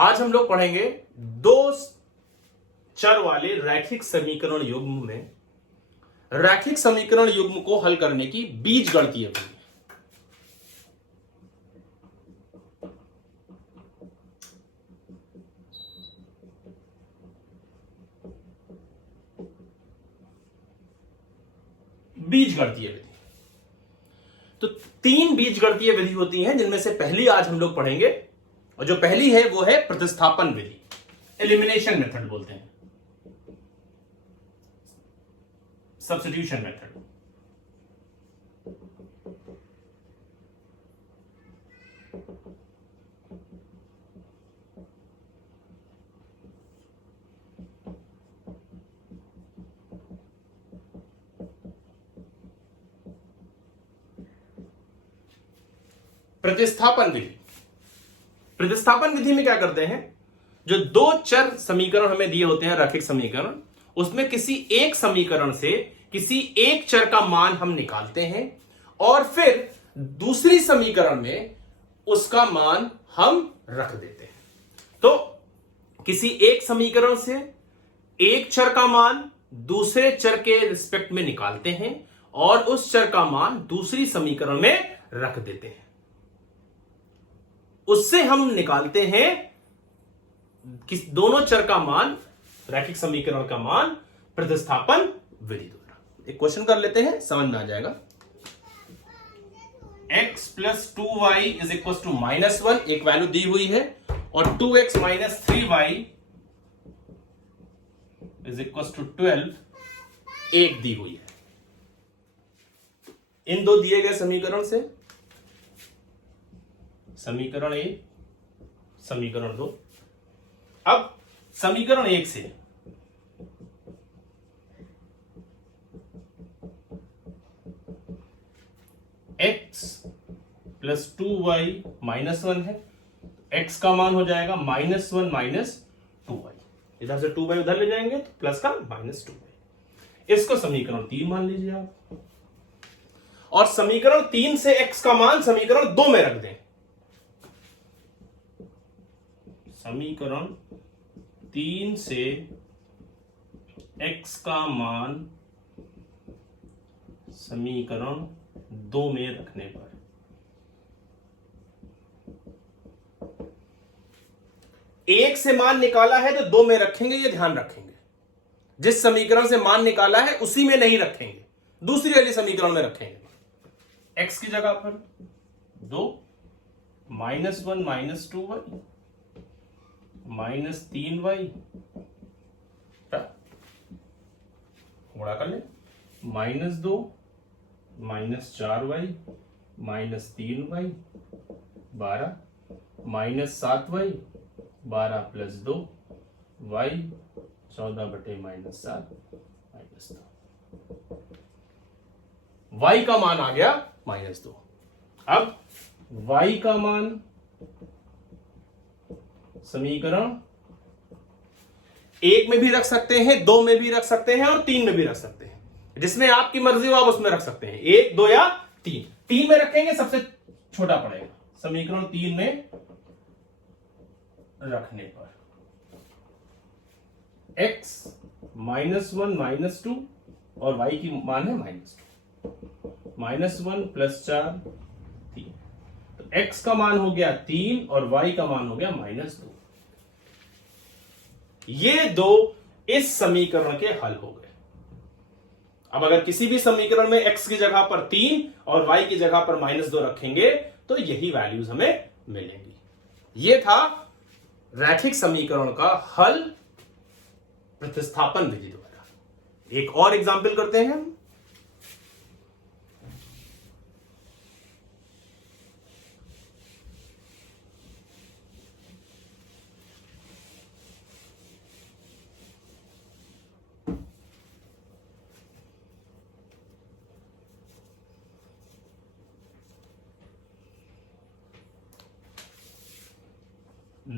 आज हम लोग पढ़ेंगे दो चर वाले रैखिक समीकरण युग्म में रैखिक समीकरण युग्म को हल करने की बीजगणितीय विधि। बीजगणितीय विधि तो तीन बीजगणितीय विधि होती हैं, जिनमें से पहली आज हम लोग पढ़ेंगे, और जो पहली है वो है प्रतिस्थापन विधि, एलिमिनेशन मेथड बोलते हैं, सब्स्टिट्यूशन मेथड। प्रतिस्थापन विधि। प्रतिस्थापन विधि में क्या करते हैं, जो दो चर समीकरण हमें दिए होते हैं रैखिक समीकरण, उसमें किसी एक समीकरण से किसी एक चर का मान हम निकालते हैं और फिर दूसरी समीकरण में उसका मान हम रख देते हैं। तो किसी एक समीकरण से एक चर का मान दूसरे चर के रिस्पेक्ट में निकालते हैं और उस चर का मान दूसरी समीकरण में रख देते हैं। उससे हम निकालते हैं कि दोनों चर का मान, रैखिक समीकरण का मान प्रतिस्थापन विधि द्वारा। एक क्वेश्चन कर लेते हैं, समझ में आ जाएगा। x plus 2y is equal to -1 एक वैल्यू दी हुई है और 2x minus 3y is equal to 12 एक दी हुई है। इन दो दिए गए समीकरण से समीकरण 1, समीकरण 2। अब समीकरण 1 से x प्लस 2y -1 है, x का मान हो जाएगा -1 माइनस 2y। इधर से 2y उधर ले जाएंगे तो प्लस का -2y। इसको समीकरण 3 मान लीजिए आप, और समीकरण 3 से x का मान समीकरण 2 में रख दें। समीकरण 3 से x का मान समीकरण 2 में रखने पर एक से मान निकाला है तो 2 में रखेंगे, ये ध्यान रखेंगे। जिस समीकरण से मान निकाला है उसी में नहीं रखेंगे, दूसरी वाली समीकरण में रखेंगे। x की जगह पर 2 -1 माइनस 2y -3y गुणा कर ले, -2 -4y -3y 12 -7y 12 plus 2 y 14 बटे -7 -2। y का मान आ गया -2। अब y का मान समीकरण 1 में भी रख सकते हैं, 2 में भी रख सकते हैं और 3 में भी रख सकते हैं। जिसमें आपकी मर्जी हो आप उसमें रख सकते हैं, 1, 2 या 3। 3 में रखेंगे सबसे छोटा पड़ेगा, समीकरण 3 में रखने पर x -1 -2 और y की मान है -2 -1 प्लस 4 3। तो x का मान हो गया 3 और y का मान हो गया -2। ये दो इस समीकरण के हल हो गए। अब अगर किसी भी समीकरण में x की जगह पर 3 और y की जगह पर -2 रखेंगे तो यही वैल्यूज हमें मिलेंगी। यह था रैखिक समीकरण का हल प्रतिस्थापन विधि द्वारा। एक और एग्जाम्पल करते हैं हम।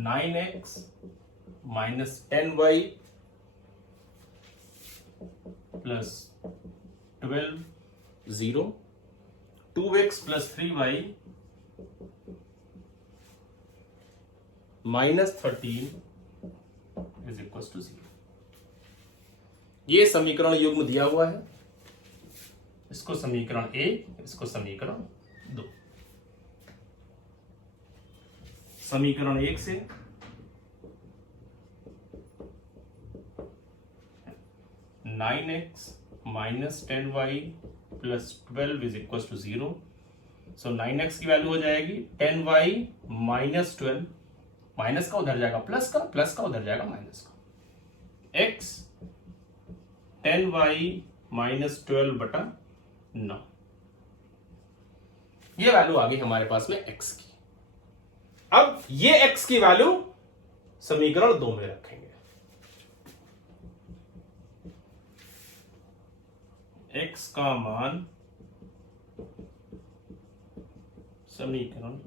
(9x minus 10y plus 12 0 2x plus 3y -13 is equal to 0। ये समीकरण युग्म दिया हुआ है, इसको समीकरण 1, इसको समीकरण 2। समीकरण 1 से 9x - 10y + 12 is equal to 0। So 9x की वैल्यू हो जाएगी 10y - 12, माइनस का उधर जाएगा प्लस का, प्लस का उधर जाएगा माइनस का, x 10y - 12 बटा 9। ये वैल्यू आ गई हमारे पास में x की। अब ये x की वैल्यू समीकरण 2 में रखेंगे। x का मान समीकरण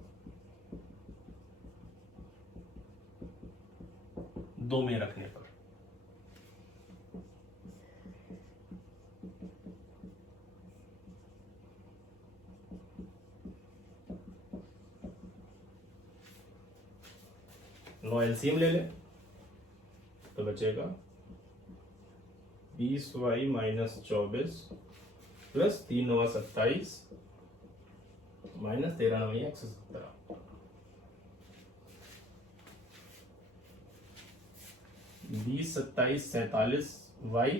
2 में रखने पर नो एलसीएम ले ले तो बचेगा 20y - 24 plus 3 9 27 minus 13 9 117। 20 27 47 y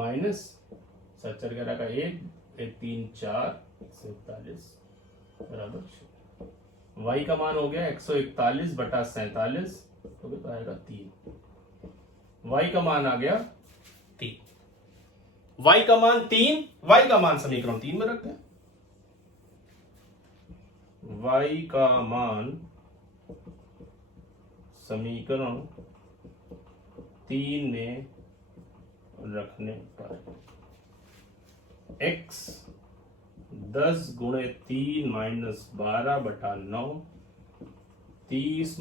minus 7 का 1 3 4 47 बराबर 6। y का मान हो गया 141 बटा 47 तो आएगा 3। y का मान आ गया 3। y का मान 3, y का मान समीकरण 3 में रखते हैं। y का मान समीकरण 3 में रखने पर x 10 × 3 - 12 बटा 9, 30 -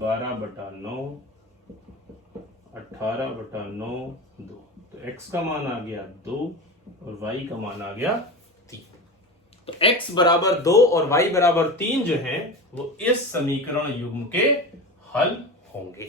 12 बटा 9, 18 बटा 9 2। तो x का मान आ गया 2 और y का मान आ गया 3। तो x बराबर 2 और y बराबर 3 जो है वो इस समीकरण युग्म के हल होंगे।